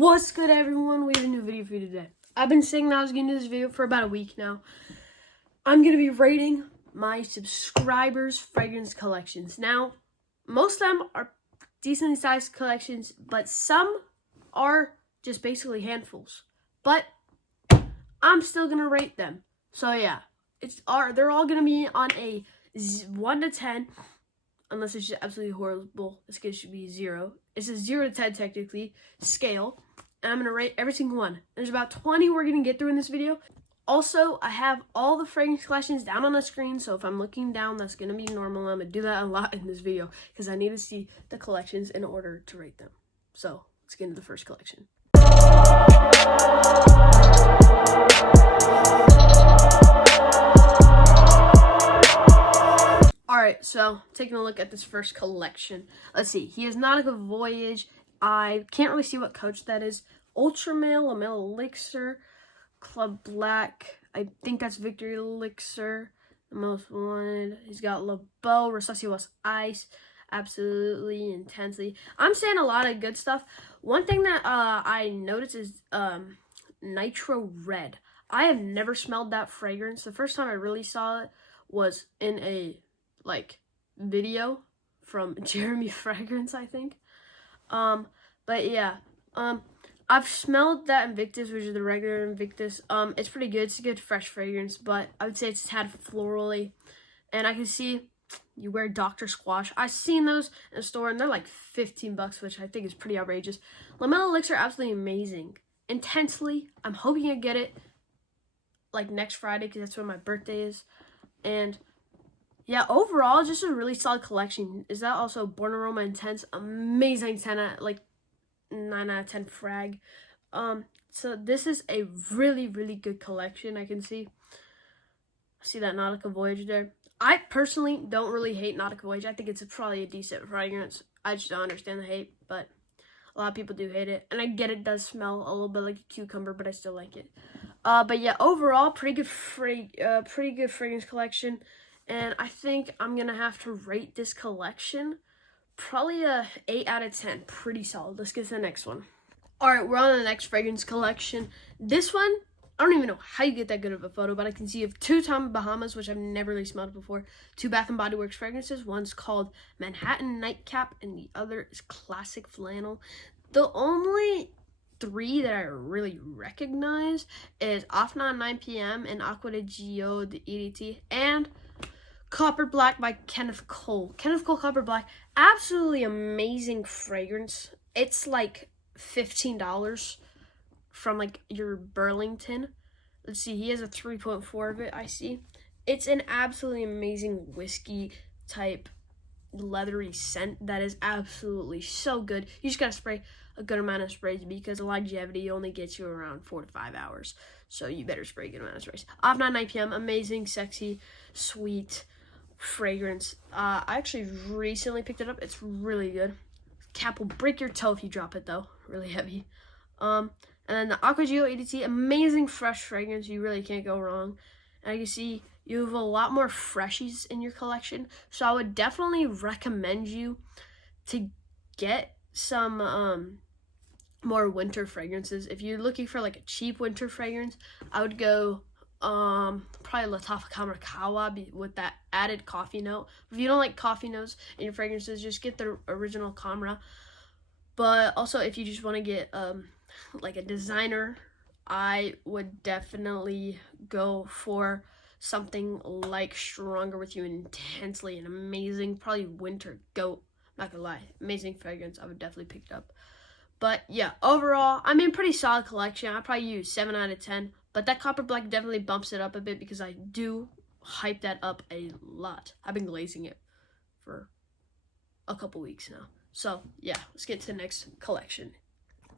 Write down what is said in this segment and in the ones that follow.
What's good, everyone? We have a new video for you today. I've been saying that I was going to do this video for about a week now. I'm going to be rating my subscribers' fragrance collections. Now, most of them are decently sized collections, but some are just basically handfuls. But I'm still going to rate them. So yeah, they're all going to be on a 1 to 10. Unless it's just absolutely horrible, this kid should be 0. It's a 0 to 10 technically scale, and I'm gonna rate every single one. There's about 20 we're gonna get through in this video. Also, I have all the fragrance collections down on the screen, so if I'm looking down, that's gonna be normal. I'm gonna do that a lot in this video because I need to see the collections in order to rate them. So let's get into the first collection. Alright, so taking a look at this first collection. Let's see. He has Nautica Voyage. I can't really see what coach that is. Ultra Male, Lamel Elixir, Club Black. I think that's Victory Elixir. The Most Wanted. He's got Le Beau, Versace West Ice. Absolutely Intensely. I'm saying a lot of good stuff. One thing that I noticed is Nitro Red. I have never smelled that fragrance. The first time I really saw it was in a video from Jeremy Fragrance, I think. But yeah, I've smelled that Invictus, which is the regular Invictus. It's pretty good. It's a good fresh fragrance, but I would say it's had florally. And I can see you wear Dr. Squash. I've seen those in the store, and they're like $15, which I think is pretty outrageous. Lamel Elixir, absolutely amazing. Intensely, I'm hoping I get it like next Friday because that's when my birthday is. And yeah, overall, just a really solid collection. Is that also Born Aroma Intense? Amazing 10 out, 9 out of 10 frag. So this is a really, really good collection. I can see that Nautica Voyage there. I personally don't really hate Nautica Voyage. I think it's probably a decent fragrance. I just don't understand the hate, but a lot of people do hate it. And I get it does smell a little bit like a cucumber, but I still like it. But yeah, overall, pretty good fragrance collection. And I think I'm going to have to rate this collection probably a 8 out of 10. Pretty solid. Let's get to the next one. Alright, we're on the next fragrance collection. This one, I don't even know how you get that good of a photo, but I can see you have 2 Tommy Bahamas, which I've never really smelled before. 2 Bath & Body Works fragrances. One's called Manhattan Nightcap, and the other is Classic Flannel. The only 3 that I really recognize is Afna 9 p.m. and Aqua de Gio, the EDT, and Copper Black by Kenneth Cole. Kenneth Cole Copper Black, absolutely amazing fragrance. It's like $15 from your Burlington. Let's see, he has a 3.4 of it, I see. It's an absolutely amazing whiskey type leathery scent that is absolutely so good. You just gotta spray a good amount of sprays because the longevity only gets you around 4 to 5 hours. So you better spray a good amount of sprays. Off 9 p.m. Amazing, sexy, sweet fragrance. I actually recently picked it up. It's really good. Cap will break your toe if you drop it though. Really heavy. And then the Aqua Gio EDT, amazing fresh fragrance. You really can't go wrong. And you can see you have a lot more freshies in your collection. So I would definitely recommend you to get some more winter fragrances. If you're looking for a cheap winter fragrance, I would go probably Lattafa Kamarakawa with that added coffee note. If you don't like coffee notes in your fragrances, just get the original Kamra. But also, if you just want to get a designer, I would definitely go for something like Stronger With You Intensely, an amazing, probably Winter Goat. Not gonna lie, amazing fragrance. I would definitely pick it up. But yeah, overall, pretty solid collection. I probably use 7 out of 10. But that Copper Black definitely bumps it up a bit because I do hype that up a lot. I've been glazing it for a couple weeks now. So yeah, let's get to the next collection.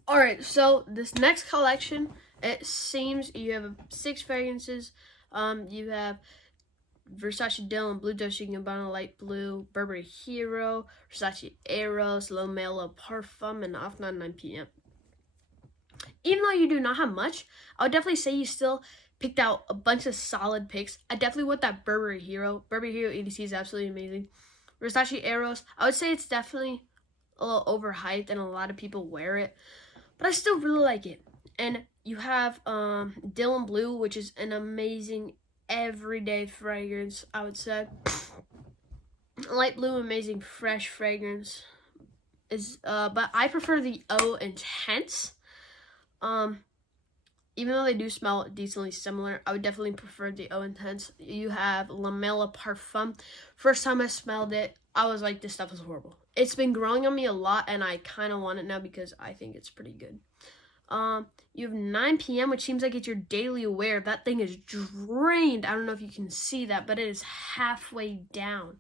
Alright, so this next collection, it seems you have 6 fragrances. You have Versace Dylan, Blue Dolce & Gabbana Light Blue, Burberry Hero, Versace Eros, L'Oreal Parfum, and Off 9 p.m. Even though you do not have much, I would definitely say you still picked out a bunch of solid picks. I definitely want that Burberry Hero. Burberry Hero EDC is absolutely amazing. Versace Eros, I would say it's definitely a little overhyped and a lot of people wear it. but I still really like it. And you have Dylan Blue, which is an amazing everyday fragrance, I would say. Light blue, amazing fresh fragrance is but I prefer the Eau Intense. Even though they do smell decently similar, I would definitely prefer the Eau Intense. You have Lamella Parfum. First time I smelled it, I was like, this stuff is horrible. It's been growing on me a lot, and I kind of want it now because I think it's pretty good. You have 9 p.m., which seems like it's your daily wear. That thing is drained. I don't know if you can see that, but it is halfway down.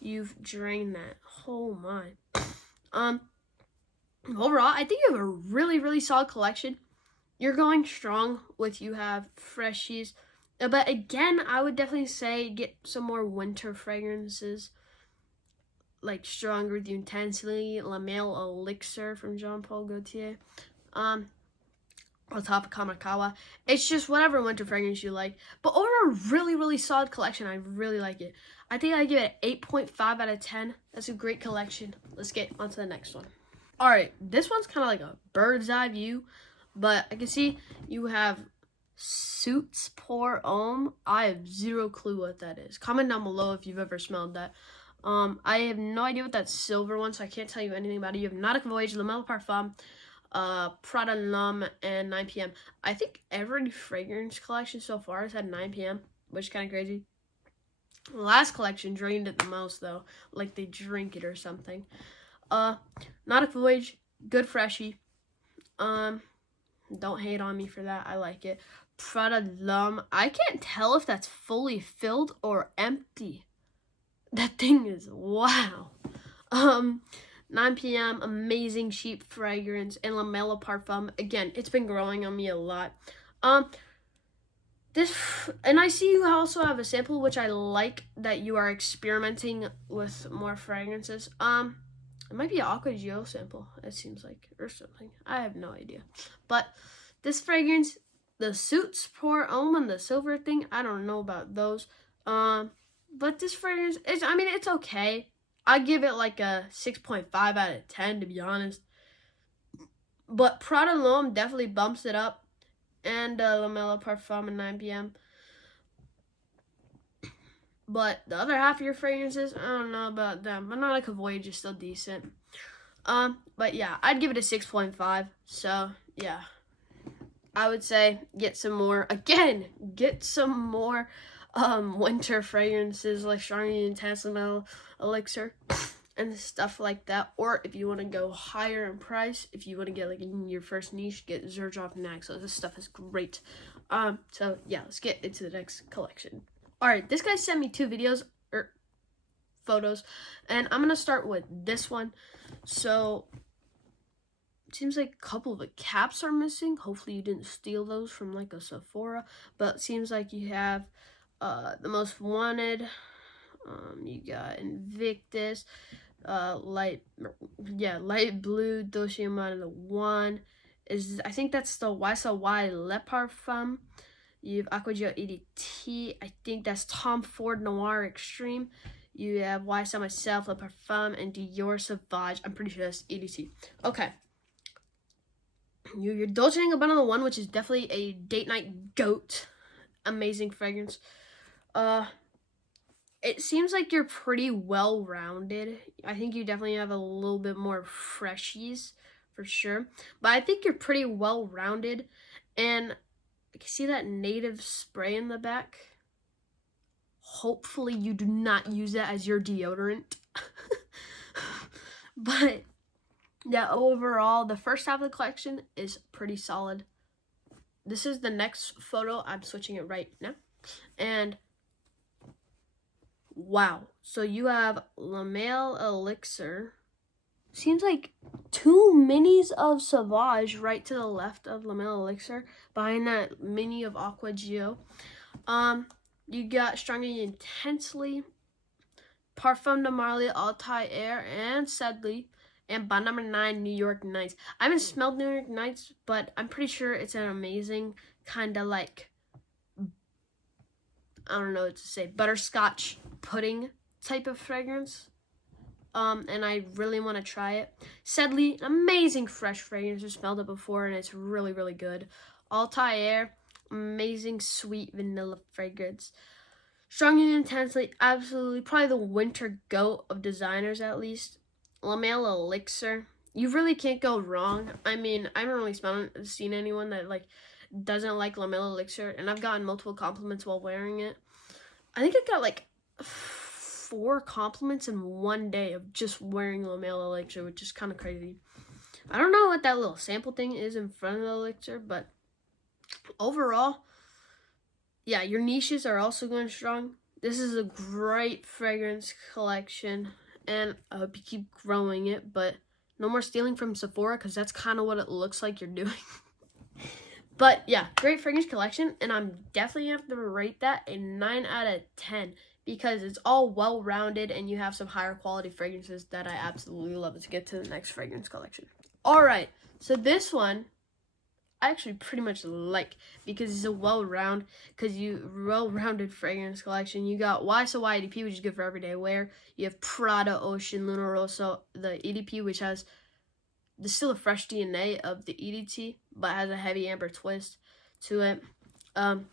You've drained that. Oh my. Overall, I think you have a really, really solid collection. You're going strong with, you have freshies. But again, I would definitely say get some more winter fragrances. Like Stronger with You Intensely, La Male Elixir from Jean Paul Gaultier. On top of Kamikawa. It's just whatever winter fragrance you like. But overall, really, really solid collection. I really like it. I think I give it an 8.5 out of 10. That's a great collection. Let's get on to the next one. All right, this one's kind of like a bird's eye view, but I can see you have Suits Pour Homme. I have zero clue what that is. Comment down below if you've ever smelled that. I have no idea what that silver one, so I can't tell you anything about it. You have Nautic Voyage, La Melle Parfum, Prada L'Homme, and 9 p.m. I think every fragrance collection so far has had 9 p.m., which is kind of crazy. Last collection drained it the most, though. Like they drink it or something. Nautic Voyage, good freshie. Don't hate on me for that. I like it. Prada L'Homme. I can't tell if that's fully filled or empty. That thing is wow. 9 p.m. amazing cheap fragrance, and La Melle Parfum. Again, it's been growing on me a lot. This, and I see you also have a sample, which I like that you are experimenting with more fragrances. It might be an Acqua Gio sample, it seems like, or something. I have no idea. But this fragrance, the Suits Pour Homme and the silver thing, I don't know about those. But this fragrance is, I mean, it's okay. I give it like a 6.5 out of 10, to be honest. But Prada L'Homme definitely bumps it up. And La Melle Parfum and 9 p.m. But the other half of your fragrances, I don't know about them. But Nautica Voyage is still decent. But yeah, I'd give it a 6.5. So yeah, I would say get some more. Again, get some more winter fragrances like Stronger Intense La Melle Elixir and stuff like that. Or if you want to go higher in price, if you want to get like in your first niche, get Xerjoff and Naxos. This stuff is great. So yeah, let's get into the next collection. All right, this guy sent me 2 videos or photos, and I'm gonna start with this one. So it seems like a couple of the caps are missing. Hopefully you didn't steal those from like a Sephora, but it seems like you have the Most Wanted. You got Invictus, light blue Dolce & Gabbana. The one is, I think that's the YSL Le Parfum. You have Acqua Gio EDT. I think that's Tom Ford Noir Extreme. You have YSL Myself, Le Parfum, and Dior Sauvage. I'm pretty sure that's EDT. Okay. Your Dolce & Gabbana The One, which is definitely a date night goat. Amazing fragrance. It seems like you're pretty well-rounded. I think you definitely have a little bit more freshies, for sure. But I think you're pretty well-rounded. And I can see that native spray in the back. Hopefully you do not use that as your deodorant. But yeah, overall, the first half of the collection is pretty solid. This is the next photo. I'm switching it right now. And wow. So you have La Melle Elixir. Seems like 2 minis of Sauvage right to the left of La Melle Elixir. Behind that mini of Acqua Gio. You got Stronger Intensely, Parfum de Marly, Altair, and Sedley, and by number 9, New York Nights. I haven't smelled New York Nights, but I'm pretty sure it's an amazing kind of like, I don't know what to say, butterscotch pudding type of fragrance. and I really want to try it. Sedley, an amazing fresh fragrance. I smelled it before, and it's really, really good. Altair, amazing sweet vanilla fragrance. Strong and Intensely, absolutely, probably the winter goat of designers at least. La Mer Elixir, you really can't go wrong. I mean, I haven't really seen anyone that like doesn't like La Mer Elixir, and I've gotten multiple compliments while wearing it. I think I got like 4 compliments in one day of just wearing La Mer Elixir, which is kind of crazy. I don't know what that little sample thing is in front of the Elixir, but overall, yeah, your niches are also going strong. This is a great fragrance collection, and I hope you keep growing it, but no more stealing from Sephora, because that's kind of what it looks like you're doing. But yeah, great fragrance collection, and I'm definitely going to have to rate that a 9 out of 10, because it's all well-rounded, and you have some higher quality fragrances that I absolutely love. Let's get to the next fragrance collection. All right, so this one I actually pretty much like, because it's a well-rounded fragrance collection. You got YSL EDP, which is good for everyday wear. You have Prada Ocean Luna Rossa, the EDP, which has still a fresh DNA of the EDT, but has a heavy amber twist to it. On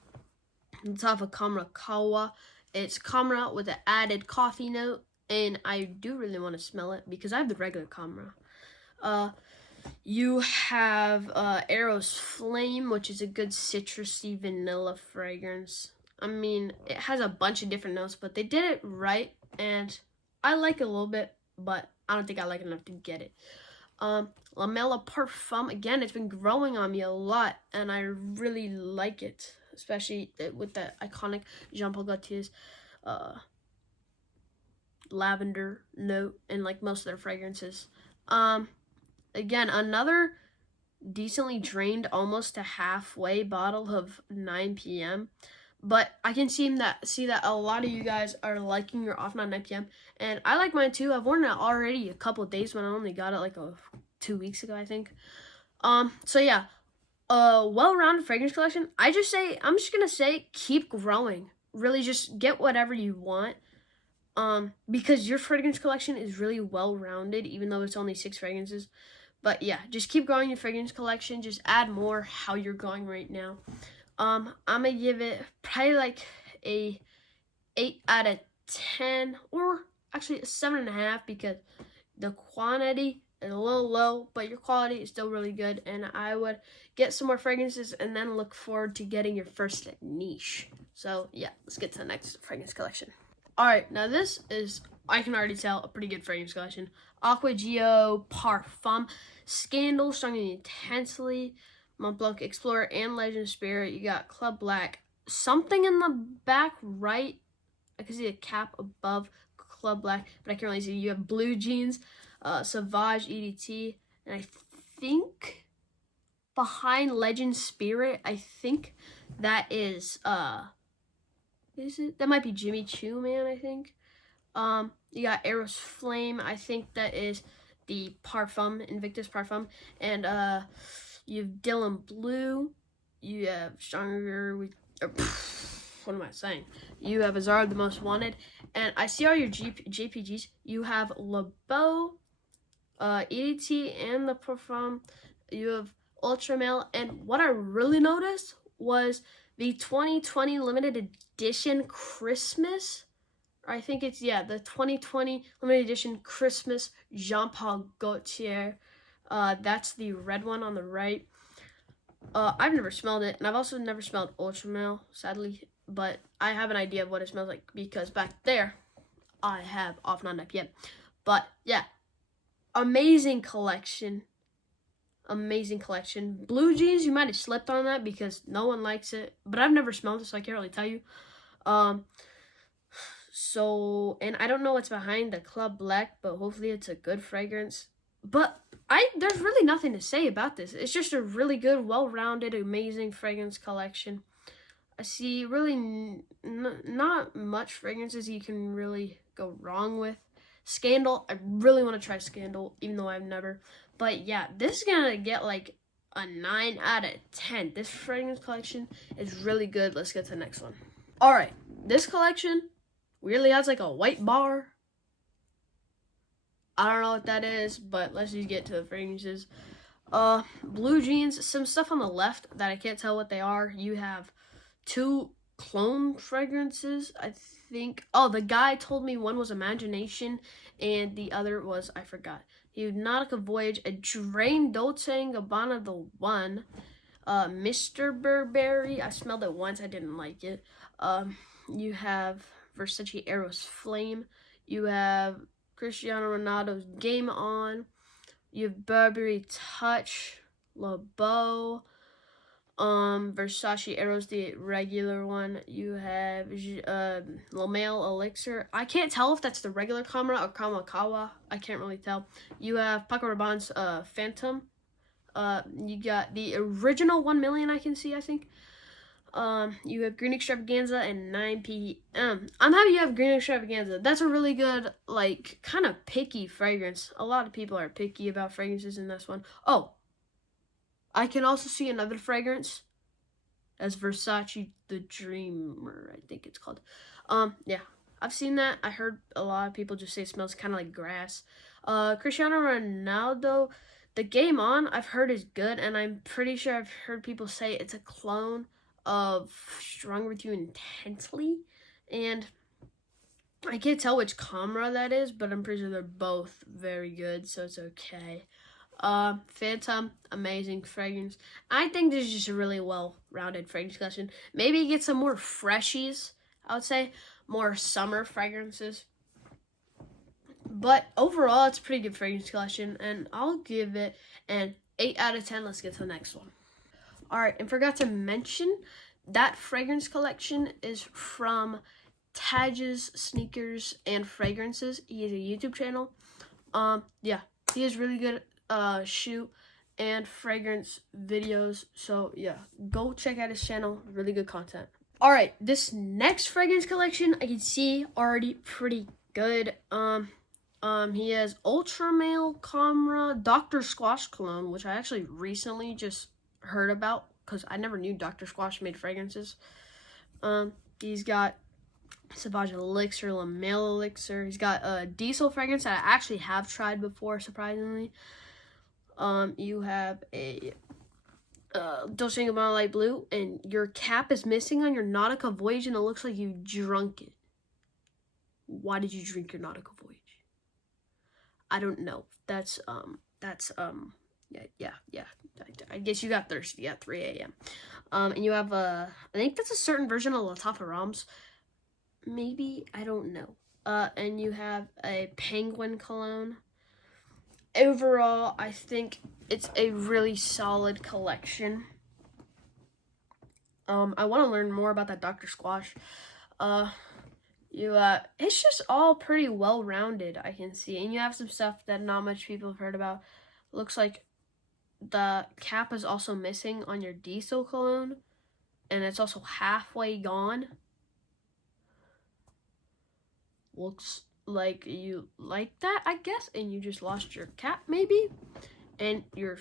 top of Kamra Kawa, it's Kamra with an added coffee note, and I do really want to smell it because I have the regular Kamra. You have Eros Flame, which is a good citrusy vanilla fragrance. I mean, it has a bunch of different notes, but they did it right, and I like it a little bit, but I don't think I like it enough to get it. La Mer Parfum, again, it's been growing on me a lot, and I really like it, especially with that iconic Jean Paul Gaultier's lavender note in like most of their fragrances. Again, another decently drained, almost to halfway bottle of 9 p.m. But I can see that a lot of you guys are liking your Off Not 9 p.m. And I like mine too. I've worn it already a couple of days when I only got it like 2 weeks ago, I think. So yeah, well-rounded fragrance collection. I'm just gonna say keep growing. Really, just get whatever you want. Because your fragrance collection is really well-rounded, even though it's only 6 fragrances. But yeah, just keep growing your fragrance collection. Just add more how you're going right now. I'm gonna give it probably like a 8 out of 10, or actually a 7.5, because the quantity is a little low, but your quality is still really good. And I would get some more fragrances and then look forward to getting your first niche. So yeah, let's get to the next fragrance collection. All right, now this is, I can already tell, a pretty good fragrance collection. Acqua Gio Parfum, Scandal, Strong and Intensely, Mont Blanc Explorer, and Legend Spirit. You got Club Black. Something in the back right, I can see a cap above Club Black, but I can't really see. You have Blue Jeans, Sauvage EDT, and I think behind Legend Spirit, I think that is it? That might be Jimmy Choo Man, I think. You got Eros Flame. I think that is the Parfum, Invictus Parfum. And you have Dylan Blue. You have Stronger. What am I saying? You have Azar, the Most Wanted. And I see all your JPGs. You have Le Beau, EDT, and the Parfum. You have Ultramel. And what I really noticed was the 2020 limited edition Christmas. I think it's, yeah, the 2020 limited edition Christmas Jean Paul Gaultier. That's the red one on the right. I've never smelled it, and I've also never smelled Ultramel, sadly, but I have an idea of what it smells like, because back there, I have Off Not 9 p.m. But yeah, amazing collection. Amazing collection. Blue Jeans, you might have slept on that because no one likes it, but I've never smelled it, so I can't really tell you. So, and I don't know what's behind the Club Black, but hopefully it's a good fragrance. But there's really nothing to say about this. It's just a really good, well-rounded, amazing fragrance collection. I see really not much fragrances you can really go wrong with. Scandal, I really want to try Scandal, even though I've never. But yeah, this is gonna get like a 9 out of 10. This fragrance collection is really good. Let's get to the next one. All right, this collection weirdly has like a white bar. I don't know what that is, but let's just get to the fragrances. Blue Jeans, some stuff on the left that I can't tell what they are. You have 2 clone fragrances, I think. Oh, the guy told me one was Imagination and the other was, I forgot. Nautica Voyage, a Drain Dolce & Gabbana, the one. Mr. Burberry, I smelled it once, I didn't like it. You have Versace Eros Flame. You have Cristiano Ronaldo's Game On. You have Burberry Touch, Le Beau, Versace Eros, the regular one. You have La Male Elixir. I can't tell if that's the regular Kamara or Kamakawa. I can't really tell. You have Paco Rabanne's Phantom. You got the original 1 million I can see, I think. You have Green Extravaganza and 9 p.m. I'm happy you have Green Extravaganza. That's a really good, like, kind of picky fragrance. A lot of people are picky about fragrances in this one. Oh, I can also see another fragrance. That's Versace The Dreamer, I think it's called. Yeah, I've seen that. I heard a lot of people just say it smells kind of like grass. Cristiano Ronaldo, the Game On, I've heard is good, and I'm pretty sure I've heard people say it's a clone of Strong With You Intensely, and I can't tell which Kamra that is, but I'm pretty sure they're both very good, so it's okay. Phantom, amazing fragrance. I think this is just a really well-rounded fragrance collection. Maybe get some more freshies, I would say, more summer fragrances. But overall, it's a pretty good fragrance collection, and I'll give it an 8 out of 10. Let's get to the next one. Alright, and forgot to mention, that fragrance collection is from Taj's Sneakers and Fragrances. He has a YouTube channel. Yeah, he has really good shoe and fragrance videos. So yeah, go check out his channel. Really good content. Alright, this next fragrance collection I can see already pretty good. He has Ultra Male Kamra Dr. Squash Cologne, which I actually recently just heard about because I never knew Dr. Squash made fragrances. He's got Sauvage Elixir, La Male Elixir. He's got a Diesel fragrance that I actually have tried before, surprisingly. You have a Dolce & Gabbana Light Blue, and your cap is missing on your Nautica Voyage, and it looks like you drunk it. Why did you drink your Nautica Voyage? I don't know. Yeah. I guess you got thirsty at 3 a.m. And you have I think that's a certain version of Lattafa Rams. Maybe, I don't know. And you have a Penguin cologne. Overall, I think it's a really solid collection. I want to learn more about that Dr. Squash. It's just all pretty well-rounded, I can see. And you have some stuff that not much people have heard about. Looks like the cap is also missing on your Diesel cologne. And it's also halfway gone. Looks like you like that, I guess, and you just lost your cap, maybe. And your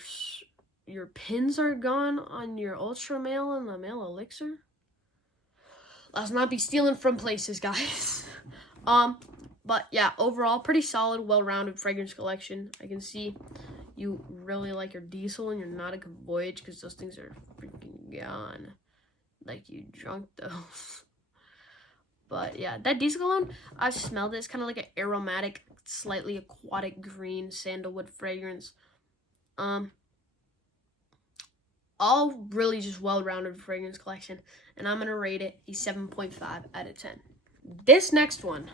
pins are gone on your Ultra Male and La Male Elixir. Let's not be stealing from places, guys. But yeah, overall, pretty solid, well-rounded fragrance collection. I can see you really like your Diesel and your Nautica Voyage because those things are freaking gone. Like you drunk those. But yeah, that Diesel cologne, I've smelled it. It's kind of like an aromatic, slightly aquatic green sandalwood fragrance. All really just well-rounded fragrance collection. And I'm going to rate it a 7.5 out of 10. This next one,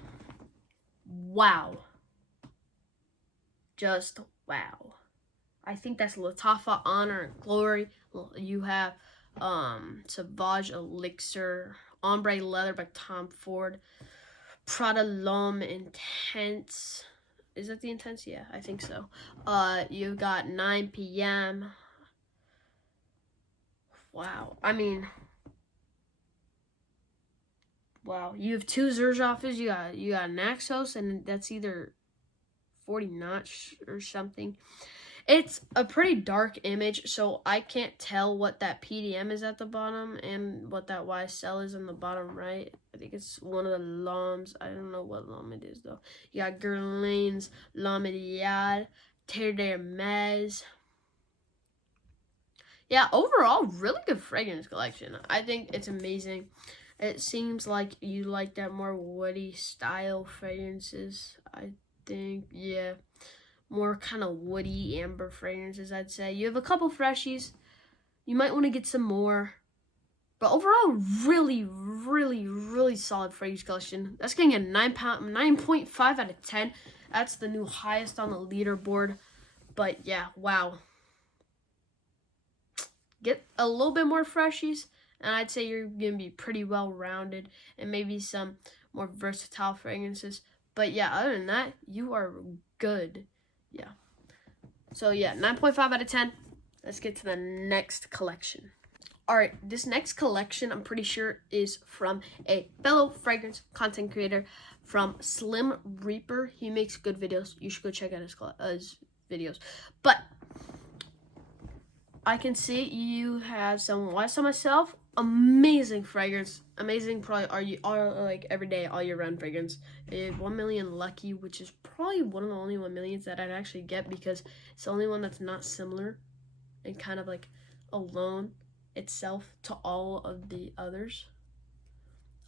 wow. Just wow. I think that's Lattafa Honor and Glory. You have Sauvage Elixir, Ombre Leather by Tom Ford, Prada L'Homme Intense. Is that the Intense? Yeah, I think so. You've got 9 p.m. Wow. I mean, wow. You have 2 Xerjoffs. You got Naxos, and that's either 40 notch or something. It's a pretty dark image, so I can't tell what that PDM is at the bottom and what that YSL is on the bottom right. I think it's one of the L'Homme. I don't know what L'Homme it is, though. You got Guerlain's L'Homme Ideal, Terre d'Hermès. Yeah, overall, really good fragrance collection. I think it's amazing. It seems like you like that more woody style fragrances. I think, yeah. More kind of woody amber fragrances, I'd say. You have a couple freshies. You might want to get some more. But overall, really, really, really solid fragrance collection. That's getting a 9.5 out of 10. That's the new highest on the leaderboard. But yeah, wow. Get a little bit more freshies, and I'd say you're going to be pretty well-rounded, and maybe some more versatile fragrances. But yeah, other than that, you are good. Yeah. So yeah, 9.5 out of 10. Let's get to the next collection. All right, this next collection, I'm pretty sure, is from a fellow fragrance content creator from Slim Reaper. He makes good videos. You should go check out his videos. But I can see you have some YSL Myself. Amazing fragrance. Amazing, probably are like everyday, all year round fragrance. You have 1 Million Lucky, which is probably one of the only 1 millions that I'd actually get because it's the only one that's not similar and kind of like alone itself to all of the others.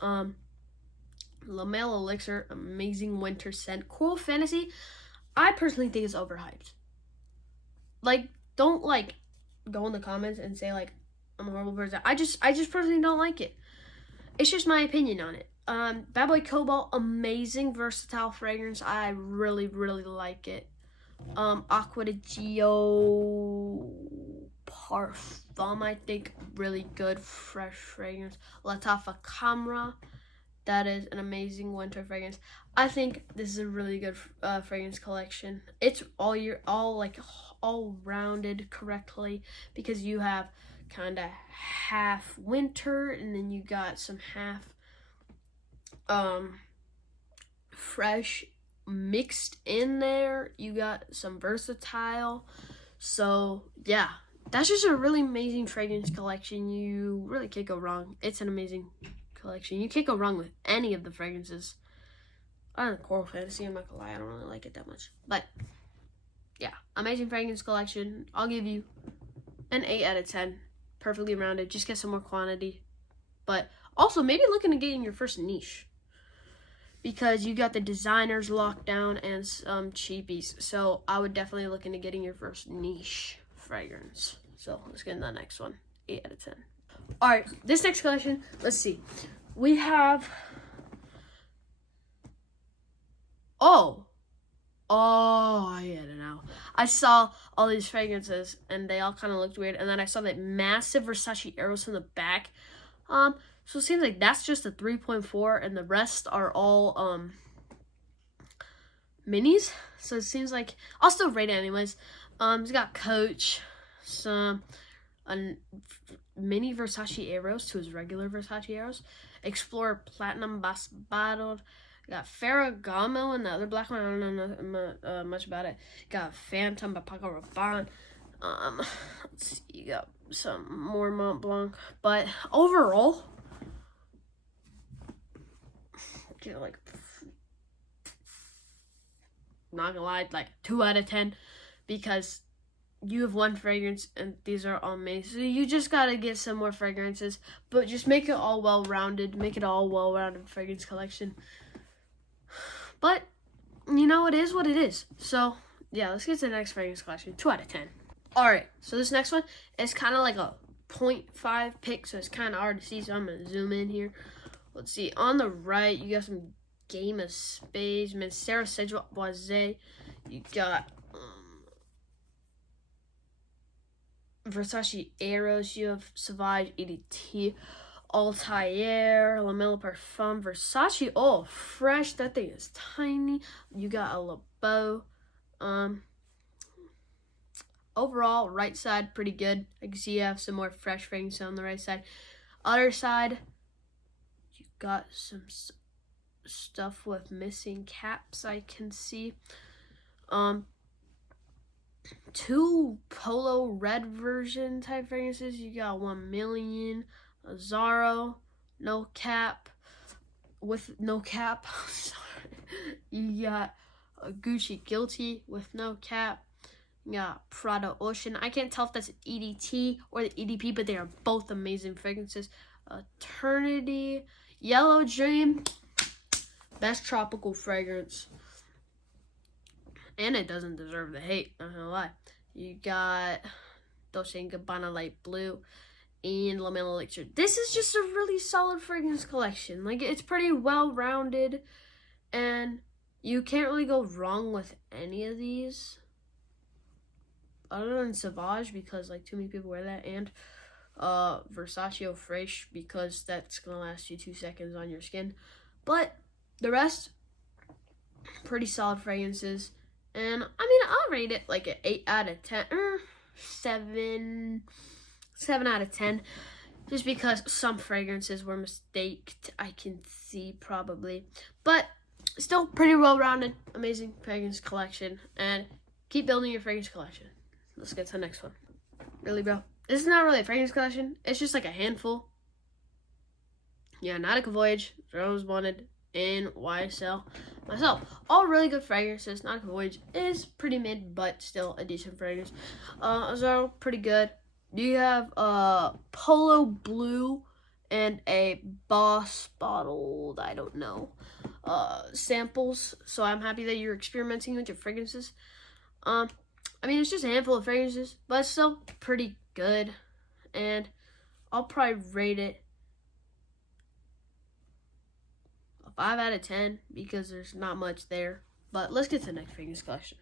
La Male Elixir, amazing winter scent. Coral Fantasy, I personally think is overhyped. Like, don't like go in the comments and say like I'm a horrible person. I just personally don't like it. It's just my opinion on it. Bad Boy Cobalt, amazing versatile fragrance. I really, really like it. Aqua de Gio Parfum, I think, really good fresh fragrance. Lattafa Camera, that is an amazing winter fragrance. I think this is a really good fragrance collection. It's all rounded correctly because you have kind of half winter and then you got some half fresh mixed in there. You got some versatile. So yeah, that's just a really amazing fragrance collection. You really can't go wrong. It's an amazing collection. You can't go wrong with any of the fragrances. I don't know, Coral Fantasy, I'm not gonna lie, I don't really like it that much. But yeah, amazing fragrance collection. I'll give you an 8 out of 10. Perfectly rounded. Just get some more quantity. But also, maybe looking to get in your first niche. Because you got the designers locked down and some cheapies. So I would definitely look into getting your first niche fragrance. So let's get into the next one. 8 out of 10. Alright, this next collection, let's see. We have... Oh, I get it now. I saw all these fragrances and they all kind of looked weird. And then I saw that massive Versace Eros in the back. So it seems like that's just a 3.4 and the rest are all minis. So it seems like I'll still rate it anyways. It's got Coach, a mini Versace Eros to his regular Versace Eros, Explorer Platinum Bass Bottled. Got Ferragamo and the other black one. I don't know much about it. Got Phantom by Paco Rabanne. Let's see. You got some more Mont Blanc. But overall, like, not gonna lie, like 2 out of 10 because you have one fragrance and these are all amazing. So you just gotta get some more fragrances, but just make it all well-rounded. Make it all well-rounded fragrance collection. But, you know, it is what it is. So, yeah, let's get to the next fragrance collection. 2 out of 10. Alright, so this next one is kind of like a 0.5 pick, so it's kind of hard to see, so I'm going to zoom in here. Let's see. On the right, you got some Game of Spades, Mancera Cedric Boise. You got Versace Eros. You have Sauvage EDT. Altair, La Mele Parfum, Versace, oh, fresh, that thing is tiny. You got a Le Beau. Overall, right side, pretty good. I can see you have some more fresh fragrance on the right side. Other side, you got some stuff with missing caps, I can see. 2 Polo Red version type fragrances. You got 1 Million, Azzaro, No Cap, with No Cap. Sorry. You got Gucci Guilty with No Cap. You got Prada Ocean. I can't tell if that's EDT or the EDP, but they are both amazing fragrances. Eternity, Yellow Dream, best tropical fragrance. And it doesn't deserve the hate, not gonna lie. You got Dolce & Gabbana Light Blue and La Mela Elixir. This is just a really solid fragrance collection. Like, it's pretty well-rounded, and you can't really go wrong with any of these. Other than Sauvage, because, like, too many people wear that, and Versace Eau Fraiche, because that's gonna last you 2 seconds on your skin. But the rest, pretty solid fragrances. And I mean, I'll rate it like an 8 out of 10, 7 out of 10, just because some fragrances were mistaked. I can see probably, but still pretty well-rounded, amazing fragrance collection. And keep building your fragrance collection. Let's get to the next one. Really, bro? This is not really a fragrance collection. It's just like a handful. Yeah, Nautica Voyage, Rose Wanted, and YSL myself. All really good fragrances. Nautica Voyage is pretty mid, but still a decent fragrance. Azzaro, pretty good. You have Polo Blue and a Boss bottled, I don't know, samples. So I'm happy that you're experimenting with your fragrances. I mean, it's just a handful of fragrances, but it's still pretty good. And I'll probably rate it 5 out of 10 because there's not much there. But let's get to the next fragrance collection.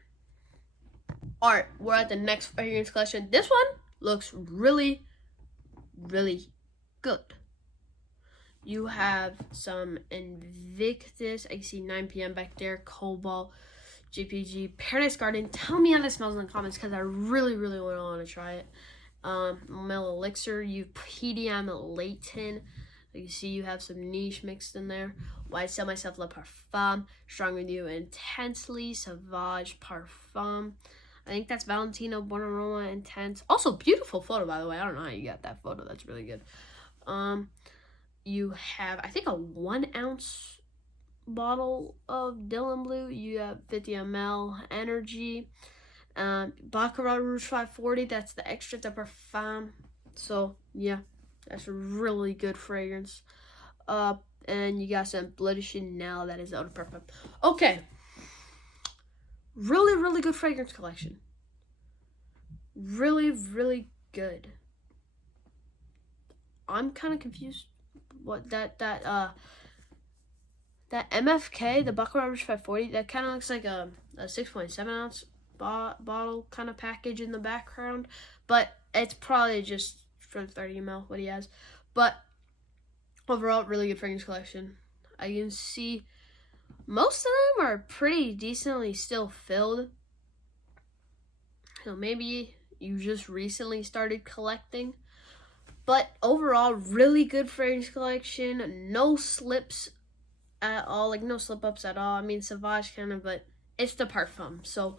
Alright, we're at the next fragrance collection. This one looks really, really good. You have some Invictus. I can see 9 p.m. back there. Cobalt, GPG, Paradise Garden. Tell me how this smells in the comments because I really, really want to try it. Mela Elixir. You have PDM Layton. You see you have some niche mixed in there. YSL Myself Le Parfum. Strong Renew Intensely. Sauvage Parfum. I think that's Valentino Bon Aroma Intense. Also, beautiful photo, by the way. I don't know how you got that photo. That's really good. You have, I think, a 1 ounce bottle of Dylan Blue. You have 50 ml Energy. Baccarat Rouge 540. That's the Extra de Parfum. So, yeah. That's a really good fragrance. And you got some Bleu de Chanel. That is Eau de Parfum. Okay. Really, really good fragrance collection. Really, really good. I'm kind of confused. What that MFK, the Baccarat Rouge 540, that kind of looks like a 6.7 ounce bottle kind of package in the background. But it's probably just from 30 ml what he has. But overall, really good fragrance collection. I can see most of them are pretty decently still filled. So maybe you just recently started collecting. But overall, really good fragrance collection. No slips at all. Like, no slip-ups at all. I mean, Sauvage kind of, but it's the Parfum. So,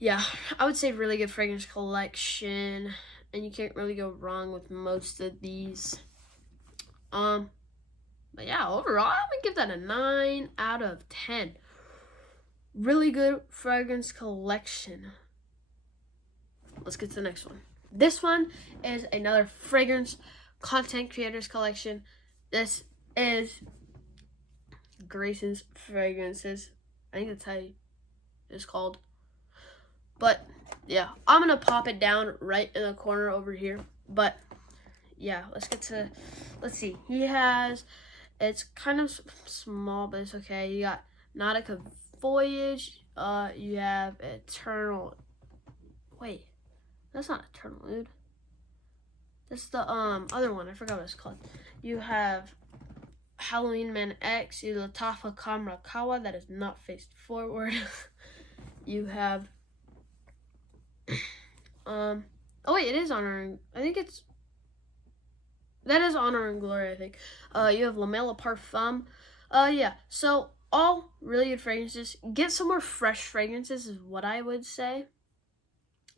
yeah. I would say really good fragrance collection. And you can't really go wrong with most of these. But yeah, overall, I'm going to give that a 9 out of 10. Really good fragrance collection. Let's get to the next one. This one is another fragrance content creators collection. This is Grace's Fragrances. I think that's how it's called. But yeah, I'm gonna pop it down right in the corner over here. But yeah, let's see. He has, it's kind of small, but it's okay. You got Nautica Voyage. You have Eternal. Wait, that's not Eternal Nude. That's the other one. I forgot what it's called. You have Halloween Man X. You have Latafa Kamra Kawa. That is not faced forward. You have oh wait, it is Honor. I think that is Honor and Glory, I think. You have La Mela Parfum. Yeah, so all really good fragrances. Get some more fresh fragrances is what I would say.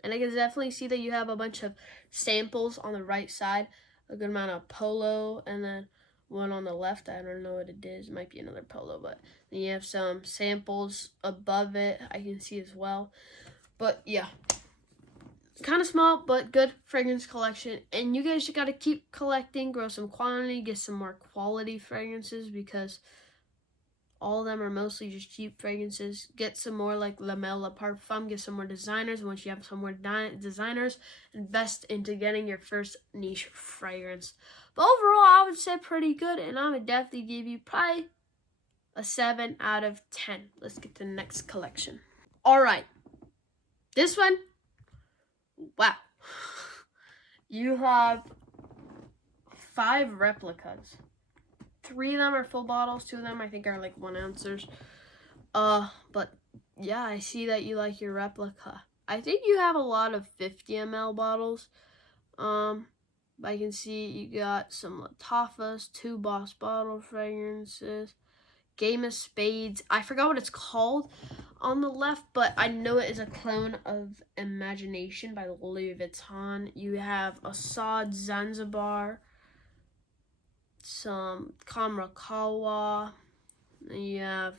And I can definitely see that you have a bunch of samples on the right side, a good amount of Polo, and then one on the left. I don't know what it is. It might be another Polo, but then you have some samples above it I can see as well. But yeah, kind of small, but good fragrance collection. And you guys just got to keep collecting, grow some quantity, get some more quality fragrances, because all of them are mostly just cheap fragrances. Get some more like La Mer Le Parfum, get some more designers. Once you have some more designers, invest into getting your first niche fragrance. But overall, I would say pretty good, and I would definitely give you probably a 7 out of 10. Let's get to the next collection. All right, this one, wow. You have 5 replicas. 3 of them are full bottles. 2 of them I think are like 1 ounces. But yeah, I see that you like your replica. I think you have a lot of 50 ml bottles. I can see you got some Lattafas, 2 Boss Bottle fragrances, Game of Spades. I forgot what it's called on the left, but I know it is a clone of Imagination by Louis Vuitton. You have Assad Zanzibar, some Kamrakawa. You have,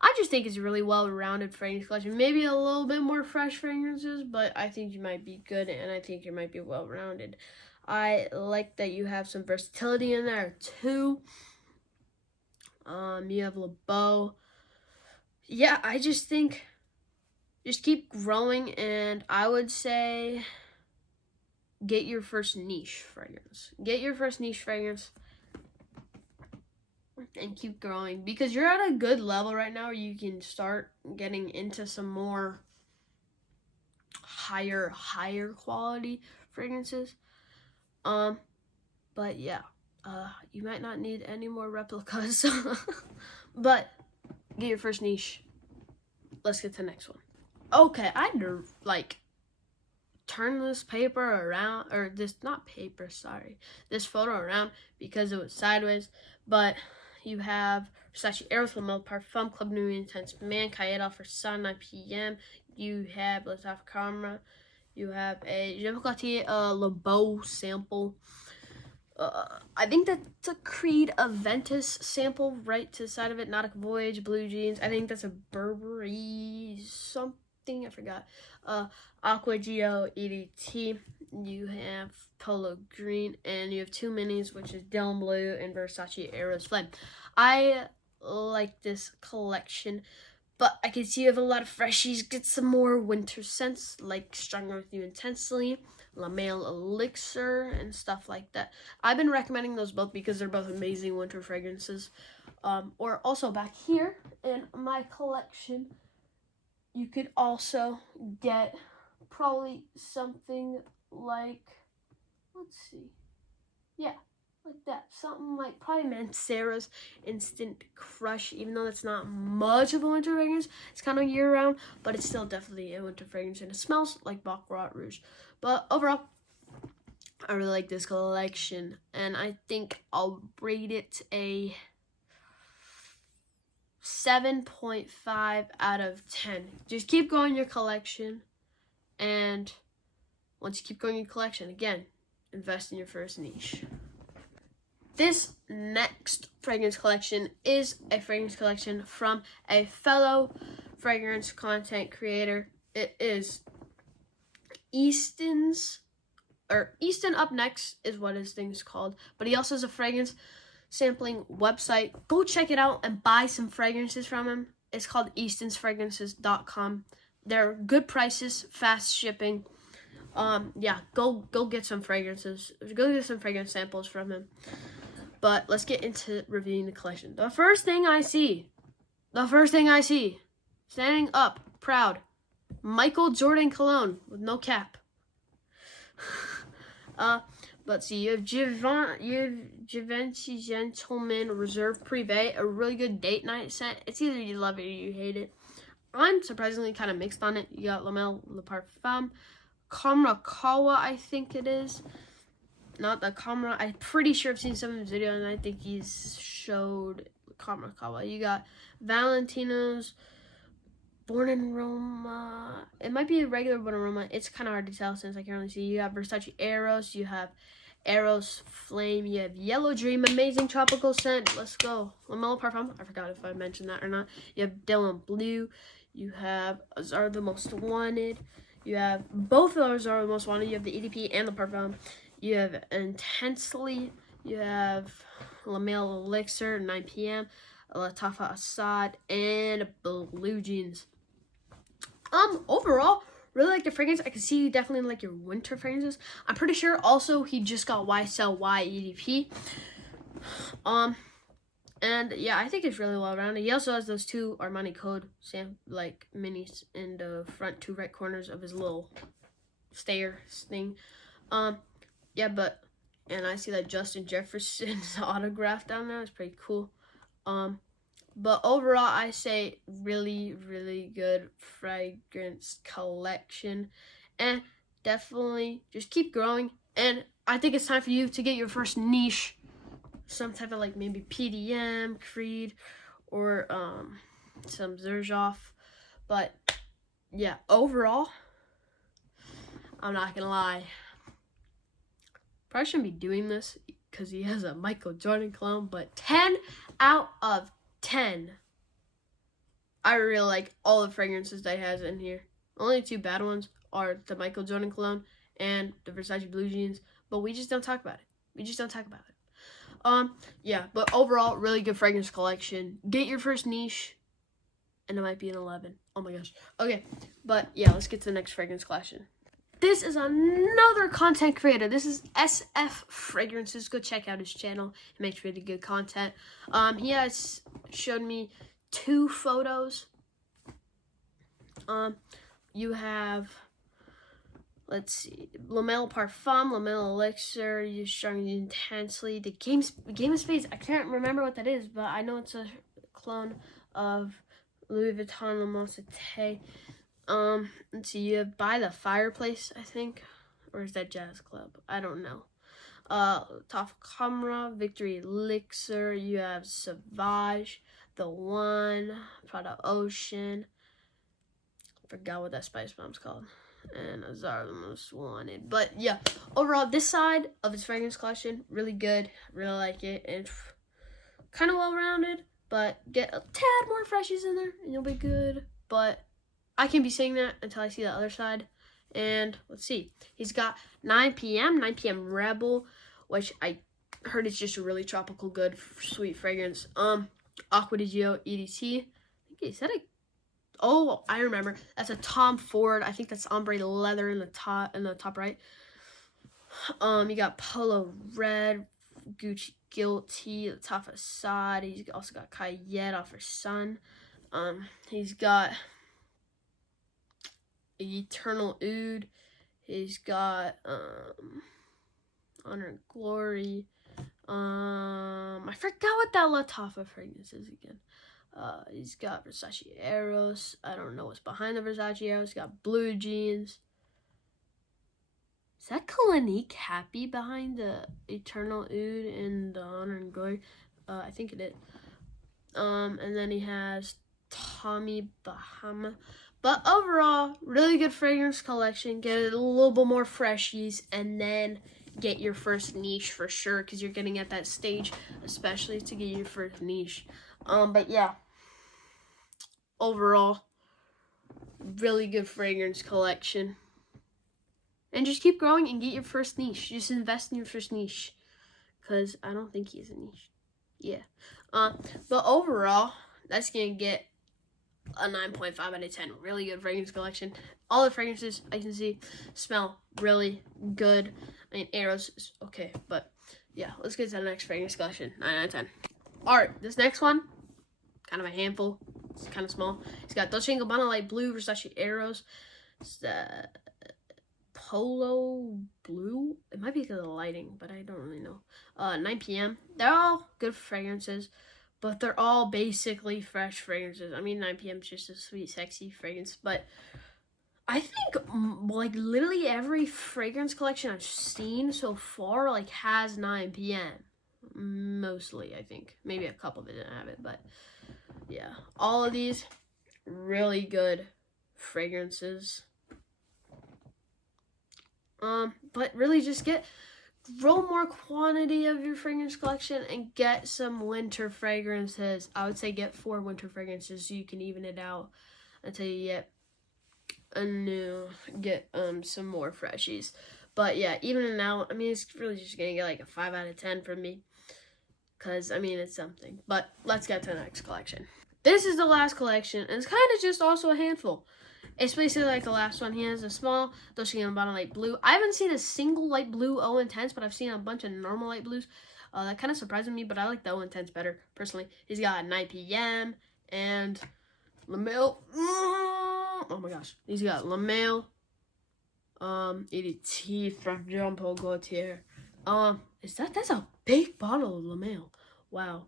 I just think it's a really well-rounded fragrance collection. Maybe a little bit more fresh fragrances, but I think you might be good, and I think you might be well-rounded. I like that you have some versatility in there too. You have Le Beau. Yeah, I just think just keep growing, and I would say get your first niche fragrance. Get your first niche fragrance and keep growing, because you're at a good level right now where you can start getting into some more higher quality fragrances. But yeah, you might not need any more replicas, but get your first niche. Let's get to the next one. Okay, I had to like turn this paper around, or this photo around because it was sideways. But you have Versace Eros, La Mer Parfum, Club Nuit Intense Man, Cahiers for Sun, 9 p.m. You have Lattaf Camera. You have a Jean Paul Gaultier Le Beau sample. I think that's a Creed Aventus sample right to the side of it. Nautica Voyage, Blue Jeans. I think that's a Burberry something, I forgot. Aqua Geo EDT. You have Polo Green, and you have 2 minis, which is Dylan Blue and Versace Eros Flame. I like this collection, but I can see you have a lot of freshies. Get some more winter scents, like Stronger With You Intensely, La Mer Elixir, and stuff like that. I've been recommending those both because they're both amazing winter fragrances. Or also back here in my collection, you could also get probably something like, let's see, yeah, like that. Something like probably Mancera's Instant Crush, even though that's not much of a winter fragrance. It's kind of year-round, but it's still definitely a winter fragrance, and it smells like Baccarat Rouge. But overall, I really like this collection, and I think I'll rate it a 7.5 out of 10. Just keep going your collection, and once you keep going your collection, again, invest in your first niche. This next fragrance collection is a fragrance collection from a fellow fragrance content creator. It is Easton Up Next is what his thing is called, but he also has a fragrance sampling website. Go check it out and buy some fragrances from him. It's called eastonsfragrances.com. They're good prices, fast shipping. Yeah, go get some fragrances. Go get some fragrance samples from him. But let's get into reviewing the collection. The first thing I see, standing up, proud, Michael Jordan cologne with no cap. But see, you have Givenchy Gentleman Reserve Privé, a really good date night scent. It's either you love it or you hate it. I'm surprisingly kind of mixed on it. You got La Mer Le Parfum, Kamrakawa, I think it is. Not the Kamra. I'm pretty sure I've seen some of his video, and I think he's showed Kamrakawa. You got Valentino's Born in Roma. It might be a regular Born in Roma. It's kind of hard to tell since I can't really see. You have Versace Eros. You have Eros Flame. You have Yellow Dream. Amazing tropical scent. Let's go. Lamella Parfum. I forgot if I mentioned that or not. You have Dylan Blue. You have Azar the Most Wanted. You have both of those are the Most Wanted. You have the EDP and the Parfum. You have Intensely. You have Lamel Elixir, 9 p.m. Latafa Assad, and Blue Jeans. Overall, really like the fragrance. I can see you definitely like your winter fragrances. I'm pretty sure also he just got YSL Y EDP. And yeah, I think it's really well rounded. He also has those 2 Armani Code like minis in the front 2 right corners of his little stairs thing. Yeah, and I see that Justin Jefferson's autograph down there. It's pretty cool. But overall, I say really, really good fragrance collection. And definitely just keep growing. And I think it's time for you to get your first niche. Some type of like maybe PDM, Creed, or some Xerjoff. But yeah, overall, I'm not going to lie. Probably shouldn't be doing this because he has a Michael Jordan clone, but 10 out of 10. I really like all the fragrances that he has in here. Only 2 bad ones are the Michael Jordan cologne and the Versace Blue Jeans, but we just don't talk about it. Yeah, but overall, really good fragrance collection. Get your first niche, and it might be an 11. Oh my gosh. Okay, but yeah, let's get to the next fragrance collection. This is another content creator. This is SF Fragrances. Go check out his channel. He makes really good content. He has showed me 2 photos. You have, let's see, Lamel Parfum, Lamel Elixir, You Strong Intensely. The Game of Spades, I can't remember what that is, but I know it's a clone of Louis Vuitton Le Monsité. Let's see, you have By the Fireplace, I think, or is that Jazz Club? I don't know. Top Camera, Victory Elixir, you have Sauvage, The One, Prada Ocean, forgot what that spice bomb's called, and Azar the Most Wanted. But yeah, overall, this side of his fragrance collection, really good, really like it, and kind of well-rounded, but get a tad more freshies in there, and you'll be good, but I can't be saying that until I see the other side. And let's see. He's got 9 p.m. Rebel, which I heard is just a really tropical, good, sweet fragrance. Aqua di Gio EDT. I think he said it. Oh, I remember. That's a Tom Ford. I think that's ombre leather in the top right. You got Polo Red, Gucci Guilty, Latafa Assad. He's also got Cayette off her son. He's got Eternal Oud. He's got Honor and Glory. I forgot what that Latafa fragrance is again. He's got Versace Eros. I don't know what's behind the Versace Eros. He's got Blue Jeans. Is that Clinique Happy behind the Eternal Oud and the Honor and Glory? I think it is. And then he has Tommy Bahama. But overall, really good fragrance collection. Get a little bit more freshies, and then get your first niche for sure, because you're getting at that stage, especially to get your first niche. But yeah, overall, really good fragrance collection. And just keep growing and get your first niche. Just invest in your first niche, because I don't think he has a niche. Yeah. But overall, that's going to get a 9.5 out of 10. Really good fragrance collection. All the fragrances I can see smell really good. I mean, Eros is okay, but yeah, let's get to the next fragrance collection. 9 out of 10. Alright, this next one, kind of a handful. It's kind of small. It's got Dolce & Gabbana Light Blue, Versace Eros. It's the Polo Blue. It might be because of the lighting, but I don't really know. 9 p.m. They're all good fragrances, but they're all basically fresh fragrances. I mean, 9 p.m. is just a sweet, sexy fragrance, but I think, like, literally every fragrance collection I've seen so far, like, has 9 p.m. Mostly, I think. Maybe a couple didn't have it, but yeah. All of these, really good fragrances. But really just grow more quantity of your fragrance collection and get some winter fragrances. I would say get 4 winter fragrances so you can even it out until you get some more freshies. But yeah, even it out, I mean, it's really just gonna get like a 5 out of 10 from me, because I mean, it's something. But let's get to the next collection. This is the last collection, and it's kind of just also a handful. It's basically like the last one. He has a small Dolce & Gabbana light blue. I haven't seen a single light blue O Intense, but I've seen a bunch of normal light blues. That kind of surprises me, but I like the O Intense better, personally. He's got 9 p.m. and La Mer. Oh my gosh. He's got La Mer, EDT from Jean Paul Gaultier. That's a big bottle of La Mer. Wow.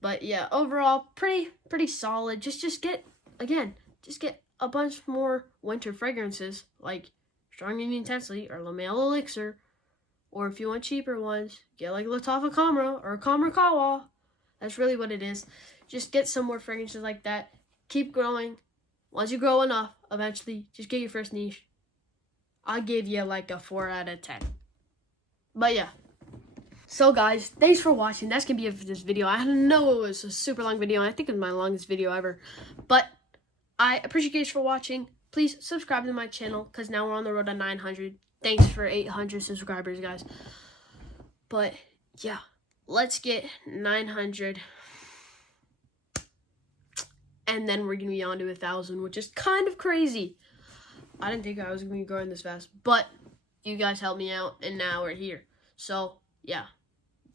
But yeah, overall, pretty solid. Just get a bunch more winter fragrances, like Strong and Intensely or La Mer Elixir. Or if you want cheaper ones, get like Lattafa Camera or Camera Kawa. That's really what it is. Just get some more fragrances like that. Keep growing. Once you grow enough, eventually, just get your first niche. I'll give you like a 4 out of 10. But yeah. So guys, thanks for watching. That's going to be it for this video. I know it was a super long video, and I think it's my longest video ever. But I appreciate you guys for watching. Please subscribe to my channel, because now we're on the road to 900. Thanks for 800 subscribers, guys. But yeah, let's get 900. And then we're going to be on to 1,000, which is kind of crazy. I didn't think I was going to be growing this fast, but you guys helped me out, and now we're here. So yeah,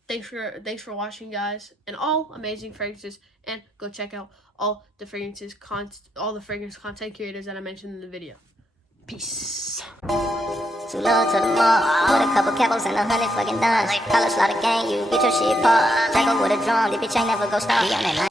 thanks for watching, guys, and all amazing fragrances. And go check out all the fragrance content creators that I mentioned in the video. Peace. Too low to the mall, with a couple capos and 100 fucking dimes. Color slaughter gang, you get your shit popped. Jack up with a drum, the bitch ain't never go stop.